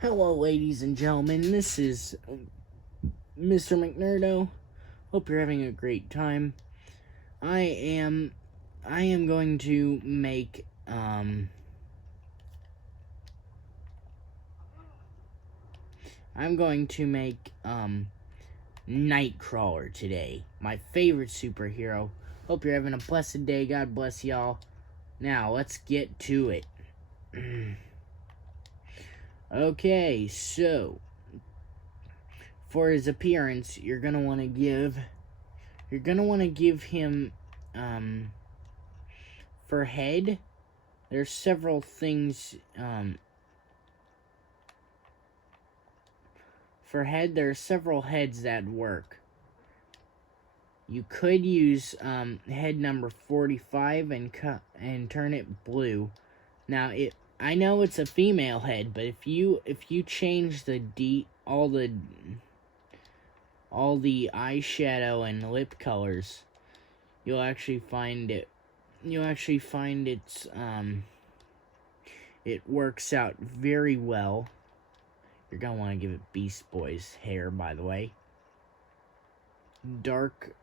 Hello, ladies and gentlemen. This is Mr.McNerdo. Hope you're having a great time. I am going to make Nightcrawler today. My favorite superhero. Hope you're having a blessed day. God bless y'all. Now let's get to it. Okay, so for his appearance, you're gonna want to give him for head. There's several things for head. There are several heads that work. You could use head number 45 and turn it blue. Now I know it's a female head, but if you change all the eyeshadow and lip colors, you'll actually find it works out very well. You're gonna want to give it Beast Boy's hair, by the way. Dark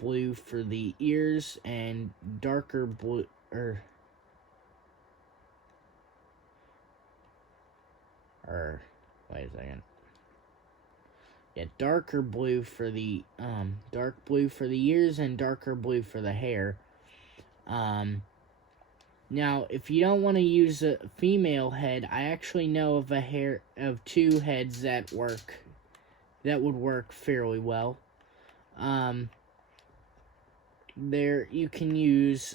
blue for the ears and darker blue or wait a second. Yeah, darker blue for the dark blue for the ears and darker blue for the hair. Now, if you don't want to use a female head, I actually know of two heads that would work fairly well. There you can use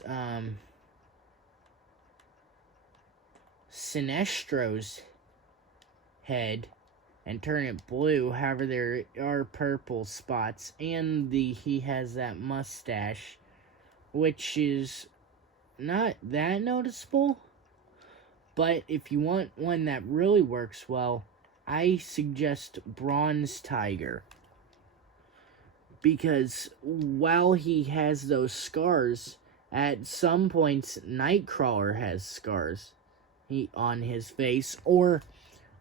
Sinestro's head and turn it blue. However, there are purple spots, and he has that mustache, which is not that noticeable. But if you want one that really works well, I suggest Bronze Tiger. Because while he has those scars, at some points Nightcrawler has scars on his face or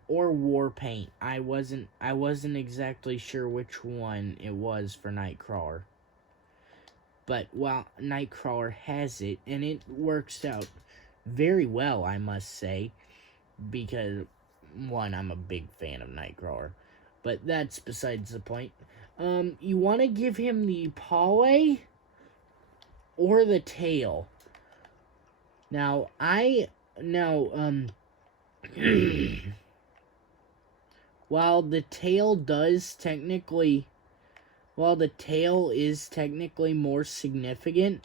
war paint. I wasn't exactly sure which one it was for Nightcrawler. But while Nightcrawler has it, and it works out very well, I must say, because one, I'm a big fan of Nightcrawler. But that's besides the point. You want to give him the paw or the tail. Now, while the tail is technically more significant,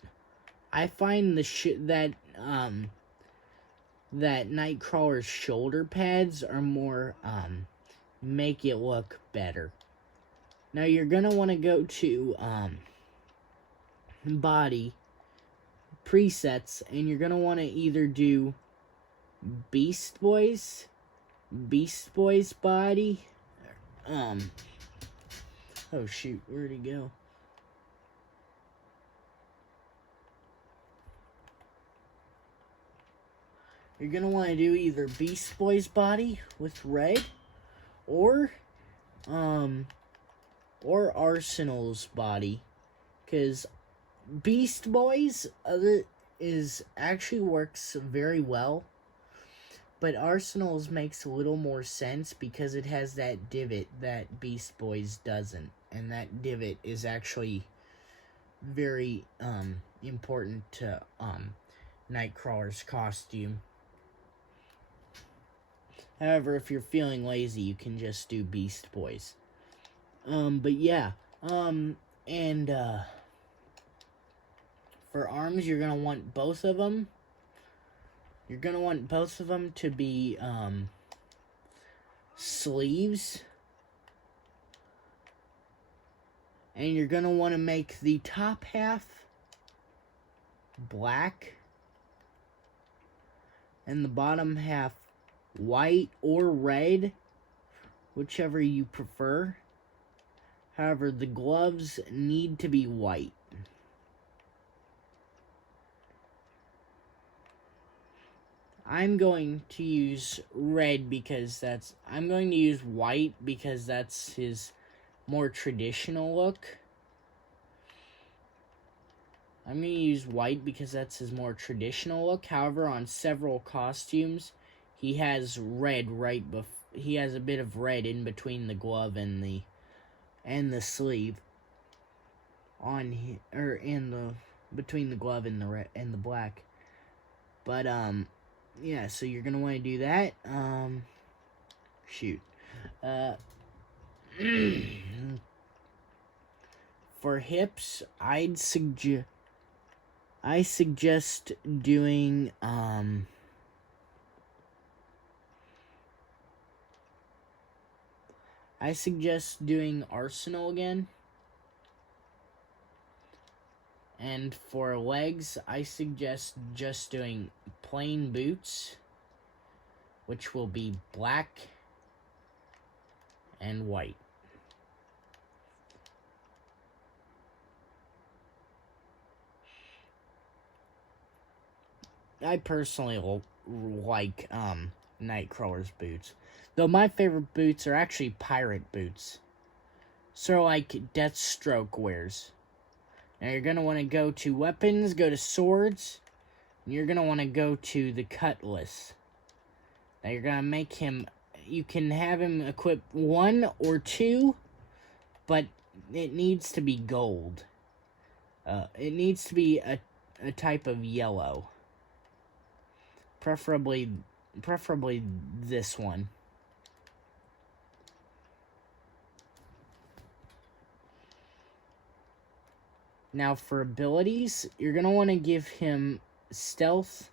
I find that Nightcrawler's shoulder pads are more make it look better. Now you're gonna want to go to body presets, and you're gonna want to either do Beast Boy's body. Oh shoot, where'd he go? You're gonna want to do either Beast Boy's body with red, or Arsenal's body, because Beast Boy's actually works very well, but Arsenal's makes a little more sense because it has that divot that Beast Boy's doesn't, and that divot is actually very important to Nightcrawler's costume. However, if you're feeling lazy, you can just do Beast Boy's. But yeah, and for arms, you're gonna want both of them. You're gonna want both of them to be sleeves, and you're gonna want to make the top half black and the bottom half white or red, whichever you prefer. However, the gloves need to be white. I'm going to use red because that's... I'm going to use white because that's his more traditional look. I'm going to use white because that's his more traditional look. However, on several costumes, he has red he has a bit of red in between the glove and the sleeve. Between the glove and the red and the black. But yeah, so you're going to want to do that. Shoot. For hips, I suggest doing Arsenal again. And for legs, I suggest just doing plain boots, which will be black and white. I personally like Nightcrawler's boots. Though my favorite boots are actually pirate boots. Sort of like Deathstroke wears. Now you're going to want to go to weapons, go to swords, and you're going to want to go to the cutlass. Now you're going to make him... You can have him equip 1 or 2, but it needs to be gold. It needs to be a type of yellow. Preferably this one. Now for abilities, you're going to want to give him stealth,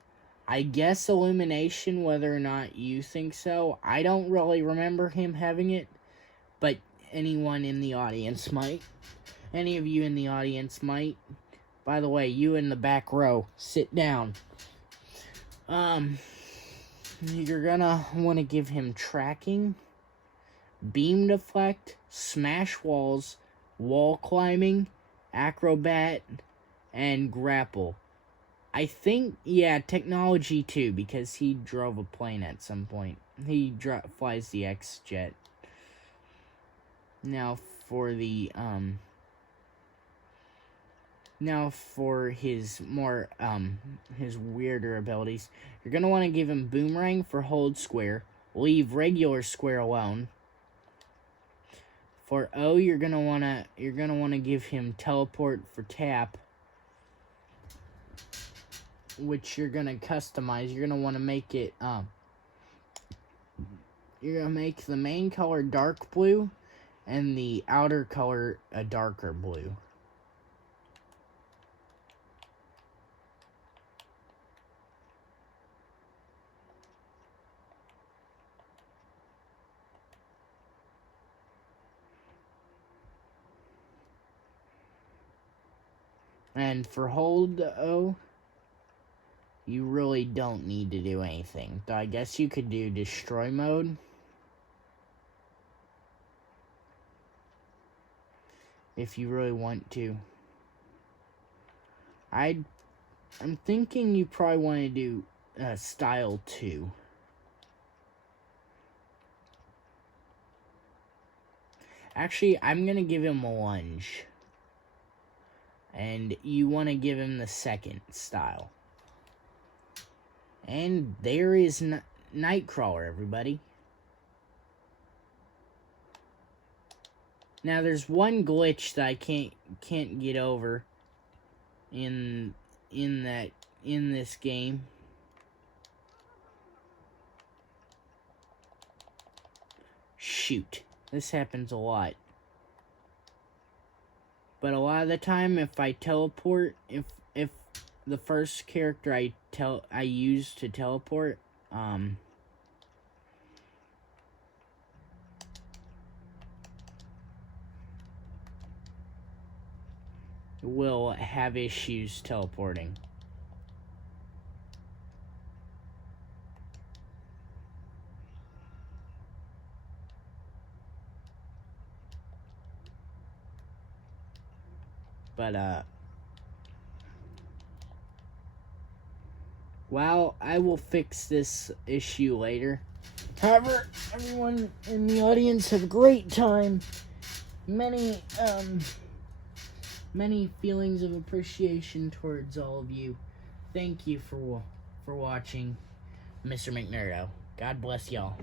I guess illumination, whether or not you think so. I don't really remember him having it, but anyone in the audience might. Any of you in the audience might. By the way, you in the back row, sit down. You're gonna want to give him tracking, beam deflect, smash walls, wall climbing, acrobat, and grapple. I think, yeah, technology too, because he drove a plane at some point. He flies the X-Jet. Now for the, now for his more, his weirder abilities, you're going to want to give him boomerang for hold square, leave regular square alone. For O, you're going to want to give him teleport for tap, which you're going to customize. You're going to want to make it, you're going to make the main color dark blue and the outer color a darker blue. And for hold O, you really don't need to do anything. Though I guess you could do destroy mode. If you really want to. I'm thinking you probably want to do style 2. Actually, I'm going to give him a lunge. And you want to give him the second style. And there is Nightcrawler, everybody. Now, there's one glitch that I can't get over in this game. Shoot, this happens a lot. But a lot of the time, if I teleport, if the first character I use to teleport, will have issues teleporting. But Well, I will fix this issue later. However, everyone in the audience have a great time. Many feelings of appreciation towards all of you. Thank you for watching Mr. McNerdo. God bless y'all.